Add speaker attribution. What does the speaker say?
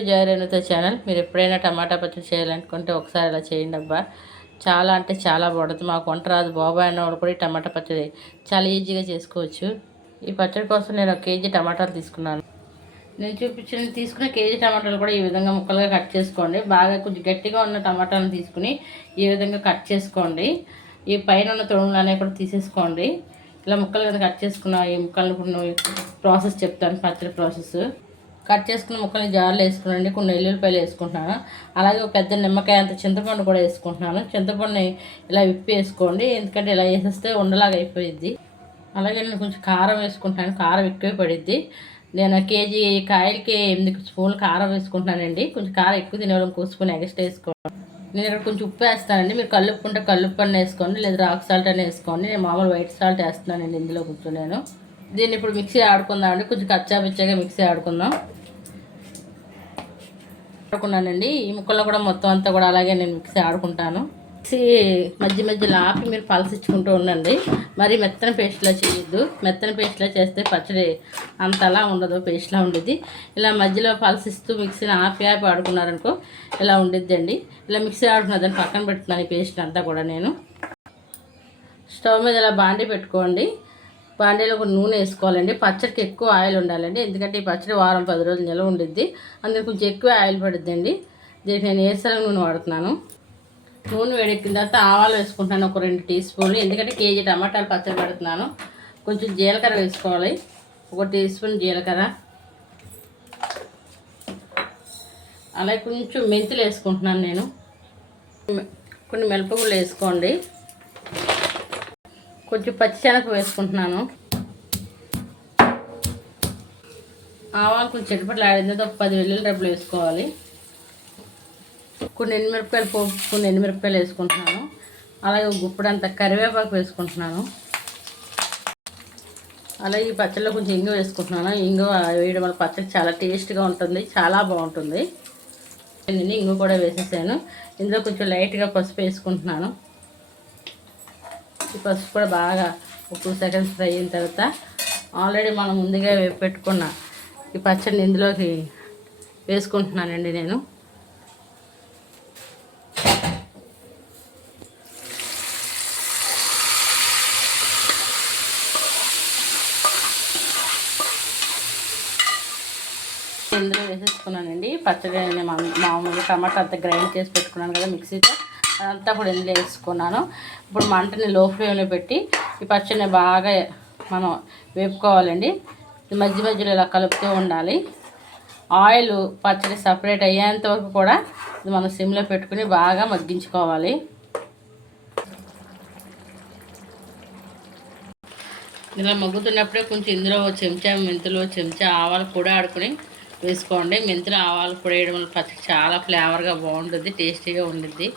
Speaker 1: జయరేణుతో channel. మీరు ఎప్పుడైనా టమాటా పచ్చడి చేయాలనుకుంటే ఒకసారి ఇలా చేయండి అబ్బా. చాలా అంటే చాలా బాగుంటుంది. మాకు వంట రాదు. బాబాయ్ అన్నవాడు కూడా ఈ టమాటా పచ్చడి చాలా ఈజీగా చేసుకోవచ్చు. ఈ పచ్చడి కోసం నేను ఒక కేజీ టమాటాలు తీసుకున్నాను. నేను చూపించిన తీసుకున్న కేజీ టమాటాలు కూడా ఈ విధంగా ముక్కలుగా కట్ చేసుకోండి. బాగా కొంచెం గట్టిగా ఉన్న టమాటాలను తీసుకుని ఈ విధంగా కట్ చేసుకోండి. ఈ పైన ఉన్న తొడుములు అనేవి కూడా తీసేసుకోండి. ఇలా ముక్కలు కట్ చేసుకున్న ఈ ముక్కలను ప్రాసెస్ చెప్తాను. పచ్చడి ప్రాసెస్. కట్ చేసుకున్న ముక్కల్ని జార్లో వేసుకున్నాను కొన్ని ఎల్లుల్లిపాయలు వేసుకుంటున్నాను. అలాగే ఒక పెద్ద నిమ్మకాయ అంత చింతపండు కూడా వేసుకుంటున్నాను. చింతపండుని ఇలా విప్పి వేసుకోండి ఎందుకంటే ఇలా వేసేస్తే ఉండలాగా అయిపోయిద్ది. అలాగే నేను కొంచెం కారం వేసుకుంటాను కారం ఎక్కువ పడిద్ది. నేను కేజీ కాయలకి ఎనిమిది స్పూన్లు కారం వేసుకుంటున్నానండి. కొంచెం కారం ఎక్కువ తినేవాళ్ళం కూసుకొని ఎగస్ట్రా వేసుకోండి. నేను ఇక్కడ కొంచెం ఉప్పు వేస్తానండి. మీరు కల్లుప్పు ఉంటే కల్లుప్పు అన్న వేసుకోండి లేదా రాక్ సాల్ట్ అని వేసుకోండి. నేను మామూలు వైట్ సాల్ట్ వేస్తున్నానండి ఇందులో కొంచెం నేను. దీన్ని ఇప్పుడు మిక్సీ ఆడుకుందాం అండి కొంచెం కచ్చాపిచ్చాగా మిక్సీ ఆడుకుందాం. ఆడుకున్నానండి. ఈ ముక్కల్లో కూడా మొత్తం అంతా కూడా అలాగే నేను మిక్సీ ఆడుకుంటాను. మిక్సీ మధ్య మధ్యలో ఆపి మీరు పలసిచ్చుకుంటూ ఉండండి. మరి మెత్తన పేస్ట్లా చేయొద్దు. మెత్తన పేస్ట్లా చేస్తే పచ్చడి అంతలా ఉండదు పేస్ట్లా ఉండేది ఇలా మధ్యలో పలసిస్తూ మిక్సీని ఆపి ఆపి ఆడుకున్నారనుకో ఇలా ఉండిద్దండి. ఇలా మిక్సీ ఆడుకున్నదని పక్కన పెట్టుకున్నాను ఈ పేస్ట్ అంతా కూడా నేను. స్టవ్ మీద ఇలా బాండి పెట్టుకోండి. బాండీలో ఒక నూనె వేసుకోవాలండి. పచ్చడికి ఎక్కువ ఆయిల్ ఉండాలండి. ఎందుకంటే ఈ పచ్చడి వారం పది రోజులు నిల్వ ఉండిద్ది. అందులో కొంచెం ఎక్కువ ఆయిల్ పడుద్దండి. దీనికి నేను ఏసరం నూనె వాడుతున్నాను. నూనె వేడెక్కిన తర్వాత ఆవాలు వేసుకుంటాను ఒక రెండు టీ స్పూన్లు. ఎందుకంటే కేజీ టమాటాలు పచ్చడి పెడుతున్నాను. కొంచెం జీలకర్ర వేసుకోవాలి. ఒక టీ స్పూన్ జీలకర్ర. అలాగే కొంచెం మెంతులు వేసుకుంటున్నాను నేను. కొన్ని మిరపగుళ్ళు వేసుకోండి. కొంచెం పచ్చిశనగ వేసుకుంటున్నాను. ఆవాలు కొంచెం చెట్టుపట్లు ఆడింది ఒక పది వెల్లుల్లి డబ్బులు వేసుకోవాలి. కొన్ని ఎండుమిరపకాయలు పోపు కొన్ని ఎండుమిరపకాయలు వేసుకుంటున్నాను. అలాగే గుప్పుడంత కరివేపాకు వేసుకుంటున్నాను. అలాగే ఈ పచ్చడిలో కొంచెం ఇంగు వేసుకుంటున్నాను. ఇంగు వేయడం వల్ల పచ్చడి చాలా టేస్ట్గా ఉంటుంది చాలా బాగుంటుంది. ఇంగు కూడా వేసేసాను. ఇందులో కొంచెం లైట్గా పసుపు వేసుకుంటున్నాను. ఈ పసుపు కూడా బాగా ఒక టూ సెకండ్స్ ఫ్రై అయిన తర్వాత ఆల్రెడీ మనం ముందుగా పెట్టుకున్న ఈ పచ్చడిని ఇందులోకి వేసుకుంటున్నానండి నేను. ఇందులో వేసేసుకున్నానండి. పచ్చడి మామూలుగా టమాటా అంతా గ్రైండ్ చేసి పెట్టుకున్నాను కదా మిక్సీతో. అదంతా కూడా ఇందులో వేసుకున్నాను. ఇప్పుడు మంటని లో ఫ్లేమ్లో పెట్టి ఈ పచ్చడిని బాగా మనం వేపుకోవాలండి. మధ్య మధ్యలో ఇలా కలుపుతూ ఉండాలి. ఆయిల్ పచ్చడి సపరేట్ అయ్యేంత వరకు కూడా ఇది మనం సిమ్లో పెట్టుకుని బాగా మగ్గించుకోవాలి. ఇలా మగ్గుతున్నప్పుడే కొంచెం ఇందులో చెంచా మెంతులు చెంచా ఆవాలు కూడా ఆడుకుని వేసుకోండి. మెంతులు ఆవాలు కూడా వేయడం వల్ల పచ్చడి చాలా ఫ్లేవర్గా బాగుంటుంది టేస్టీగా ఉండుద్ది.